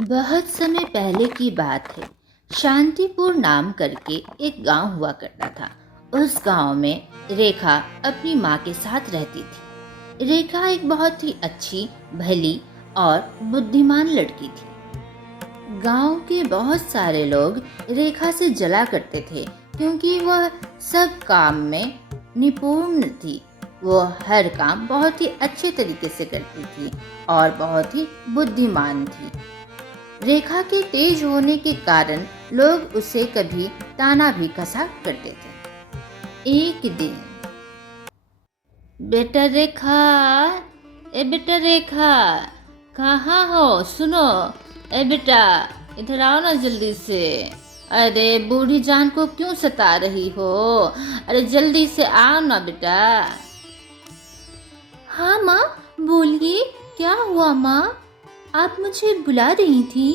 बहुत समय पहले की बात है। शांतिपुर नाम करके एक गांव हुआ करता था। उस गांव में रेखा अपनी माँ के साथ रहती थी। रेखा एक बहुत ही अच्छी, भली और बुद्धिमान लड़की थी। गांव के बहुत सारे लोग रेखा से जला करते थे क्योंकि वह सब काम में निपुण थी। वो हर काम बहुत ही अच्छे तरीके से करती थी और बहुत ही बुद्धिमान थी। रेखा के तेज होने के कारण लोग उसे कभी ताना भी कसा करते थे। एक दिन, बेटा रेखा, ए बेटा रेखा, कहाँ हो? सुनो, ए बेटा इधर आओ ना जल्दी से। अरे बूढ़ी जान को क्यों सता रही हो? अरे जल्दी से आओ ना बेटा। हाँ माँ, बोलिए, क्या हुआ माँ? आप मुझे बुला रही थी?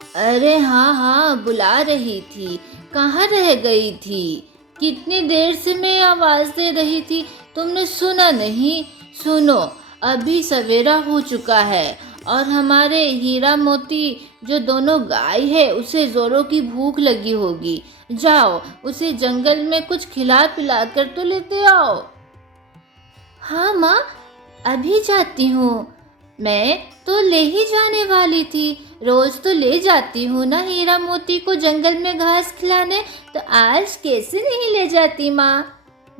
अरे हाँ, बुला रही थी। कहाँ रह गई थी? कितनी देर से मैं आवाज दे रही थी, तुमने सुना नहीं? सुनो, अभी सवेरा हो चुका है और हमारे हीरा मोती जो दोनों गाय है उसे जोरों की भूख लगी होगी। जाओ उसे जंगल में कुछ खिला पिला कर तो लेते आओ। हाँ माँ, अभी जाती हूँ। मैं तो ले ही जाने वाली थी, रोज तो ले जाती हूँ ना हीरा मोती को जंगल में घास खिलाने, तो आज कैसे नहीं ले जाती माँ?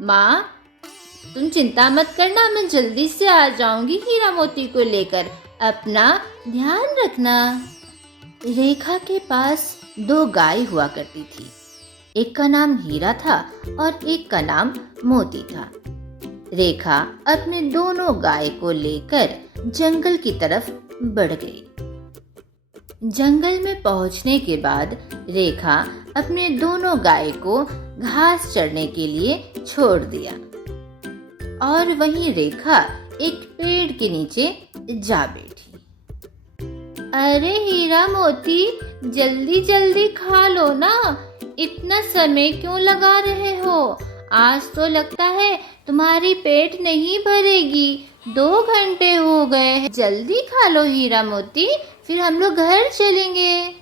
माँ तुम चिंता मत करना, मैं जल्दी से आ जाऊंगी हीरा मोती को लेकर। अपना ध्यान रखना। रेखा के पास 2 गाय हुआ करती थी। एक का नाम हीरा था और एक का नाम मोती था। रेखा अपने दोनों गाय को लेकर जंगल की तरफ बढ़ गई। जंगल में पहुंचने के बाद रेखा अपने दोनों गाय को घास चरने के लिए छोड़ दिया और वहीं रेखा एक पेड़ के नीचे जा बैठी। अरे हीरा मोती, जल्दी जल्दी खा लो ना, इतना समय क्यों लगा रहे हो? आज तो लगता है तुम्हारी पेट नहीं भरेगी, 2 घंटे हो गए हैं। जल्दी खा लो हीरा मोती, फिर हम लोग घर चलेंगे।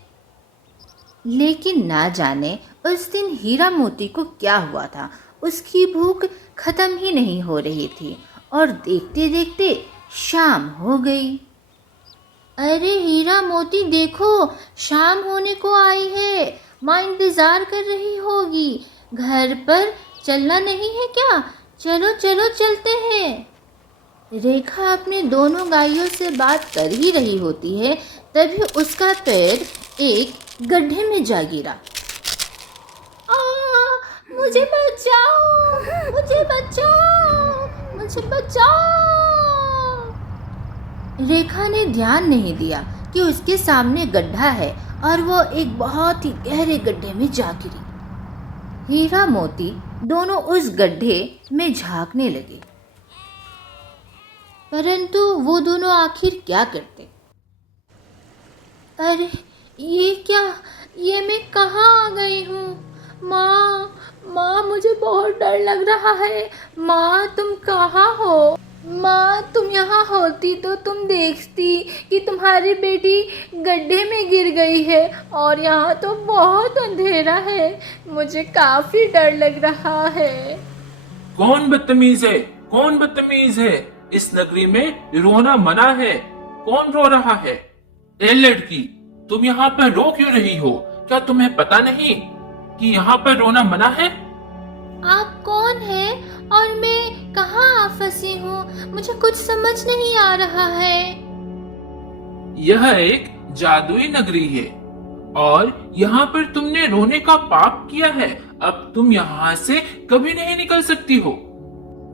लेकिन ना जाने उस दिन हीरा मोती को क्या हुआ था, उसकी भूख खत्म ही नहीं हो रही थी और देखते देखते शाम हो गई। अरे हीरा मोती देखो, शाम होने को आई है, माँ इंतजार कर रही होगी। घर पर चलना नहीं है क्या? चलो चलो चलते हैं। रेखा अपने दोनों गायों से बात कर ही रही होती है, तभी उसका पैर एक गड्ढे में जा गिरा। मुझे बचाओ, मुझे बचाओ, मुझे बचाओ। रेखा ने ध्यान नहीं दिया कि उसके सामने गड्ढा है और वो एक बहुत ही गहरे गड्ढे में जा गिरी। हीरा मोती दोनों उस गड्ढे में झांकने लगे, परंतु वो दोनों आखिर क्या करते? अरे ये क्या, ये मैं कहाँ आ गई हूँ? माँ मुझे बहुत डर लग रहा है। माँ तुम कहाँ हो? माँ तुम यहाँ होती तो तुम देखती कि तुम्हारी बेटी गड्ढे में गिर गई है और यहाँ तो बहुत अंधेरा है, मुझे काफी डर लग रहा है। कौन बदतमीज है? कौन बदतमीज है? इस नगरी में रोना मना है। कौन रो रहा है? ए लड़की, तुम यहाँ पर रो क्यों रही हो? क्या तुम्हें पता नहीं कि यहाँ पर रोना मना है? आप कौन हैं और मैं कहाँ फंसी हूँ? मुझे कुछ समझ नहीं आ रहा है। यह एक जादुई नगरी है और यहाँ पर तुमने रोने का पाप किया है। अब तुम यहाँ से कभी नहीं निकल सकती हो।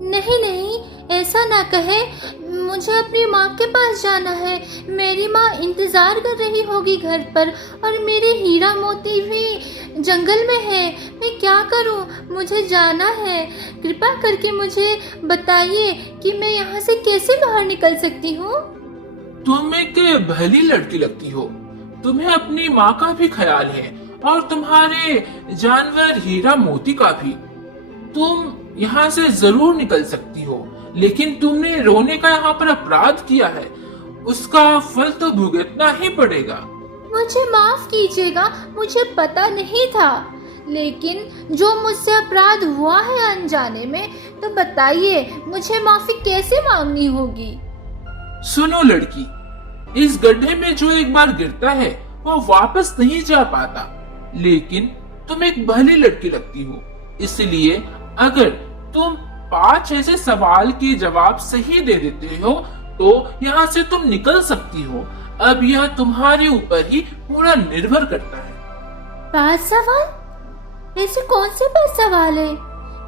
नहीं नहीं, ऐसा ना कहे, मुझे अपनी माँ के पास जाना है। मेरी माँ इंतजार कर रही होगी घर पर और मेरे हीरा मोती भी जंगल में है। मैं क्या करूँ? मुझे जाना है। कृपा करके मुझे बताइए कि मैं यहाँ से कैसे बाहर निकल सकती हूँ। तुम एक भली लड़की लगती हो। तुम्हें अपनी माँ का भी ख्याल है और तुम्हारे जानवर हीरा मोती का भी। तुम यहाँ से जरूर निकल सकती हो, लेकिन तुमने रोने का यहाँ पर अपराध किया है। उसका फल तो भुगतना ही पड़ेगा। मुझे माफ कीजिएगा, मुझे पता नहीं था। लेकिन जो मुझसे अपराध हुआ है अनजाने में, तो बताइए मुझे माफी कैसे मांगनी होगी? सुनो लड़की, इस गड्ढे में जो एक बार गिरता है वो वापस नहीं जा पाता। लेकिन तुम एक भली लड़की लगती हो, इसलिए अगर तुम 5 ऐसे सवाल के जवाब सही दे देते हो तो यहाँ से तुम निकल सकती हो। अब यह तुम्हारे ऊपर ही पूरा निर्भर करता है। 5 सवाल? ऐसे कौन से 5 सवाल है?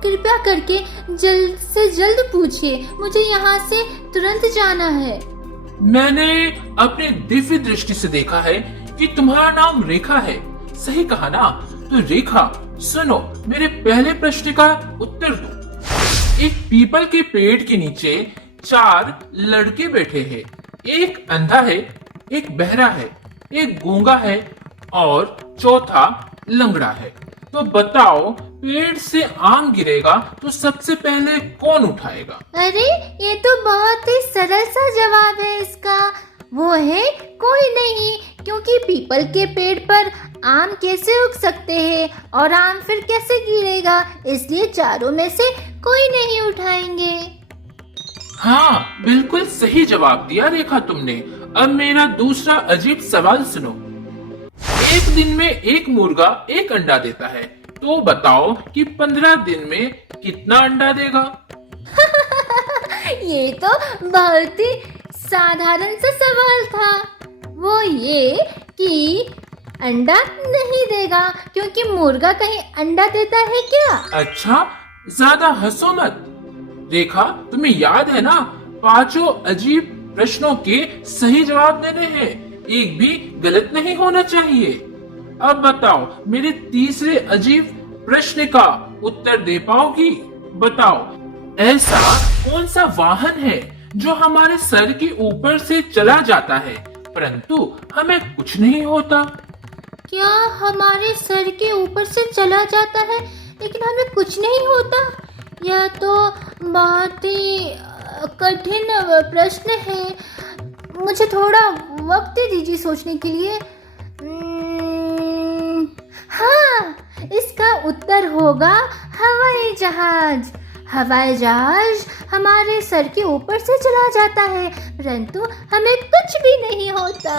कृपया करके जल्द से जल्द पूछिए, मुझे यहाँ से तुरंत जाना है। मैंने अपनी दिव्य दृष्टि से देखा है कि तुम्हारा नाम रेखा है। सही कहा ना? तो रेखा, सुनो, मेरे पहले प्रश्न का उत्तर दो। एक पीपल के पेड़ के नीचे 4 लड़के बैठे हैं। एक अंधा है, एक बहरा है, एक गूंगा है और चौथा लंगड़ा है। तो बताओ, पेड़ से आम गिरेगा तो सबसे पहले कौन उठाएगा? अरे ये तो बहुत ही सरल सा जवाब है इसका। वो है कोई नहीं, क्योंकि पीपल के पेड़ पर आम कैसे उग सकते हैं और आम फिर कैसे गिरेगा, इसलिए चारों में से कोई नहीं उठाएंगे। हाँ, बिल्कुल सही जवाब दिया रेखा तुमने। अब मेरा दूसरा अजीब सवाल सुनो। एक दिन में एक मुर्गा एक अंडा देता है, तो बताओ कि 15 दिन में कितना अंडा देगा? ये तो बहुत ही साधारण सा सवाल था। वो ये कि अंडा नहीं देगा, क्योंकि मुर्गा कहीं अंडा देता है क्या? अच्छा, ज्यादा हंसो मत। रेखा, तुम्हें याद है ना, 5 अजीब प्रश्नों के सही जवाब देने हैं, एक भी गलत नहीं होना चाहिए। अब बताओ, मेरे तीसरे अजीब प्रश्न का उत्तर दे पाओगी? बताओ, ऐसा कौन सा वाहन है जो हमारे सर के ऊपर से चला जाता है परंतु हमें कुछ नहीं होता? क्या हमारे सर के ऊपर से चला जाता है लेकिन हमें कुछ नहीं होता? यह तो बहुत ही कठिन प्रश्न है। मुझे थोड़ा वक्त दीजिए सोचने के लिए। हाँ, इसका उत्तर होगा हवाई जहाज। हवाई जहाज हमारे सर के ऊपर से चला जाता है परंतु हमें कुछ भी नहीं होता।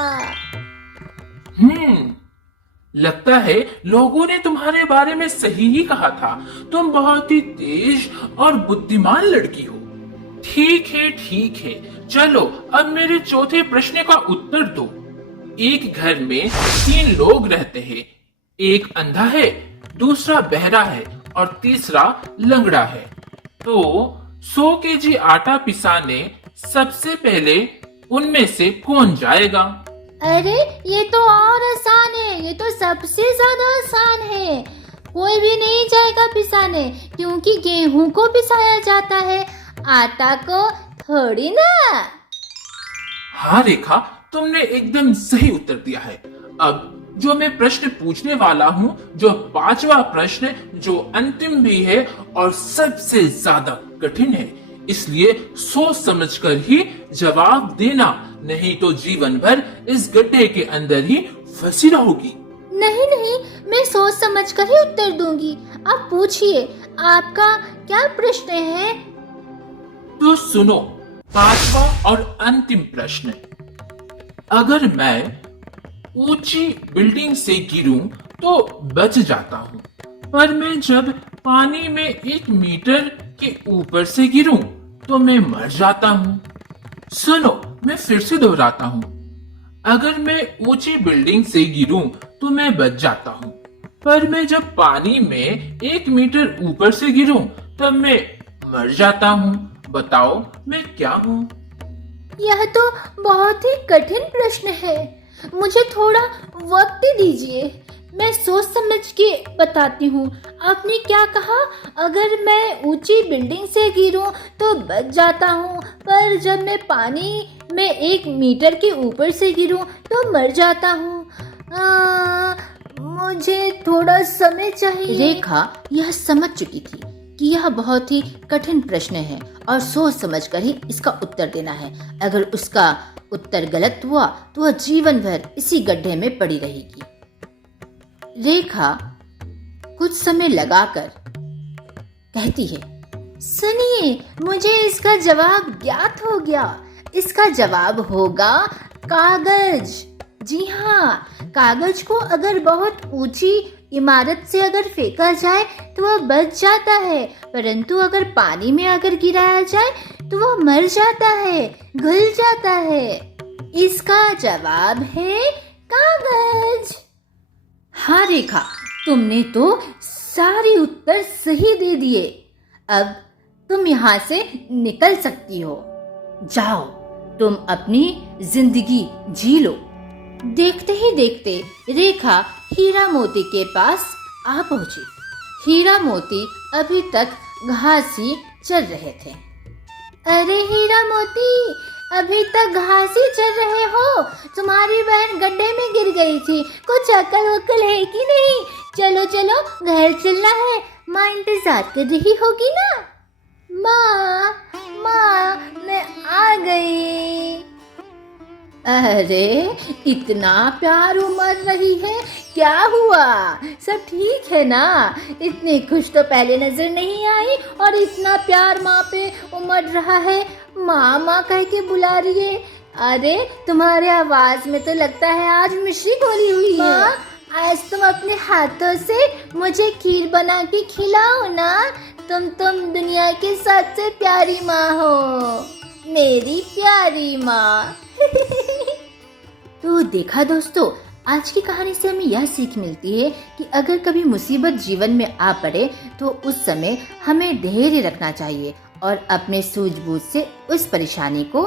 लगता है लोगों ने तुम्हारे बारे में सही ही कहा था। तुम बहुत ही तेज और बुद्धिमान लड़की हो। ठीक है, ठीक है, चलो अब मेरे चौथे प्रश्न का उत्तर दो। एक घर में 3 लोग रहते हैं। एक अंधा है, दूसरा बहरा है और तीसरा लंगड़ा है। तो 100 केजी आटा पिसाने सबसे पहले उनमें से कौन जाएगा? अरे ये तो और आसान है, ये तो सबसे ज्यादा आसान है। कोई भी नहीं जाएगा पिसाने, क्योंकि गेहूं को पिसाया जाता है, आटा को थोड़ी ना। हाँ रेखा, तुमने एकदम सही उत्तर दिया है। अब जो मैं प्रश्न पूछने वाला हूँ, जो 5वां प्रश्न, जो अंतिम भी है और सबसे ज्यादा कठिन है, इसलिए सोच समझकर ही जवाब देना, नहीं तो जीवन भर इस गड्ढे के अंदर ही फंसी रहोगी। नहीं नहीं, मैं सोच समझकर ही उत्तर दूंगी। आप पूछिए, आपका क्या प्रश्न है? तो सुनो, 5वां और अंतिम प्रश्न। अगर मैं ऊंची बिल्डिंग से गिरूं तो बच जाता हूँ, पर मैं जब पानी में 1 मीटर के ऊपर से गिरूं तो मैं मर जाता हूँ। सुनो, मैं फिर से दोहराता हूँ। अगर मैं ऊंची बिल्डिंग से गिरूं तो मैं बच जाता हूँ, पर मैं जब पानी में 1 मीटर ऊपर से गिरूं तब मैं मर जाता हूँ। बताओ मैं क्या हूँ? यह तो बहुत ही कठिन प्रश्न है, मुझे थोड़ा वक्त दीजिए, मैं सोच समझ के बताती हूँ। आपने क्या कहा? अगर मैं ऊंची बिल्डिंग से गिरूं तो बच जाता हूँ, पर जब मैं पानी में 1 मीटर के ऊपर से गिरूं तो मर जाता हूँ। मुझे थोड़ा समय चाहिए। रेखा यह समझ चुकी थी कि यह बहुत ही कठिन प्रश्न है और सोच समझकर ही इसका उत्तर देना है। अगर उसका उत्तर गलत हुआ तो वह जीवन भर इसी गड्ढे में पड़ी रहेगी। रेखा कुछ समय लगाकर कहती है, सुनिए, मुझे इसका जवाब ज्ञात हो गया। इसका जवाब होगा कागज। जी हाँ, कागज को अगर बहुत ऊंची इमारत से अगर फेंका जाए तो वह बच जाता है, परंतु अगर पानी में अगर गिराया जाए तो वह मर जाता है, घुल जाता है। इसका जवाब है कागज। हाँ रेखा, तुमने तो सारे उत्तर सही दे दिए। अब तुम यहाँ से निकल सकती हो। जाओ, तुम अपनी जिंदगी जी लो। देखते ही देखते रेखा हीरा मोती के पास आ पहुंची। हीरा मोती अभी तक घास ही चर रहे थे। अरे हीरा मोती, अभी तक घास ही चर रहे हो? तुम्हारी बहन गड्ढे में गिर गई थी, कुछ अकल वकल है कि नहीं? चलो चलो, घर चलना है, माँ इंतजार कर रही होगी ना। माँ माँ, मैं आ गई। अरे इतना प्यार उमड़ रही है, क्या हुआ? सब ठीक है ना? इतनी खुश तो पहले नजर नहीं आई और इतना प्यार माँ पे उमड़ रहा है। माँ माँ कह के बुला रही है। अरे तुम्हारे आवाज में तो लगता है आज मिश्री घोली हुई है। माँ, आज तुम अपने हाथों से मुझे खीर बना के खिलाओ ना। तुम दुनिया की सबसे प्यारी माँ हो, मेरी प्यारी माँ। तो देखा दोस्तों, आज की कहानी से हमें यह सीख मिलती है कि अगर कभी मुसीबत जीवन में आ पड़े तो उस समय हमें धैर्य रखना चाहिए और अपने सूझबूझ से उस परेशानी को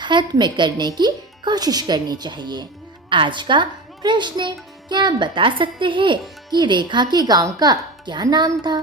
खत्म करने की कोशिश करनी चाहिए। आज का प्रश्न, क्या आप बता सकते हैं कि रेखा के गांव का क्या नाम था?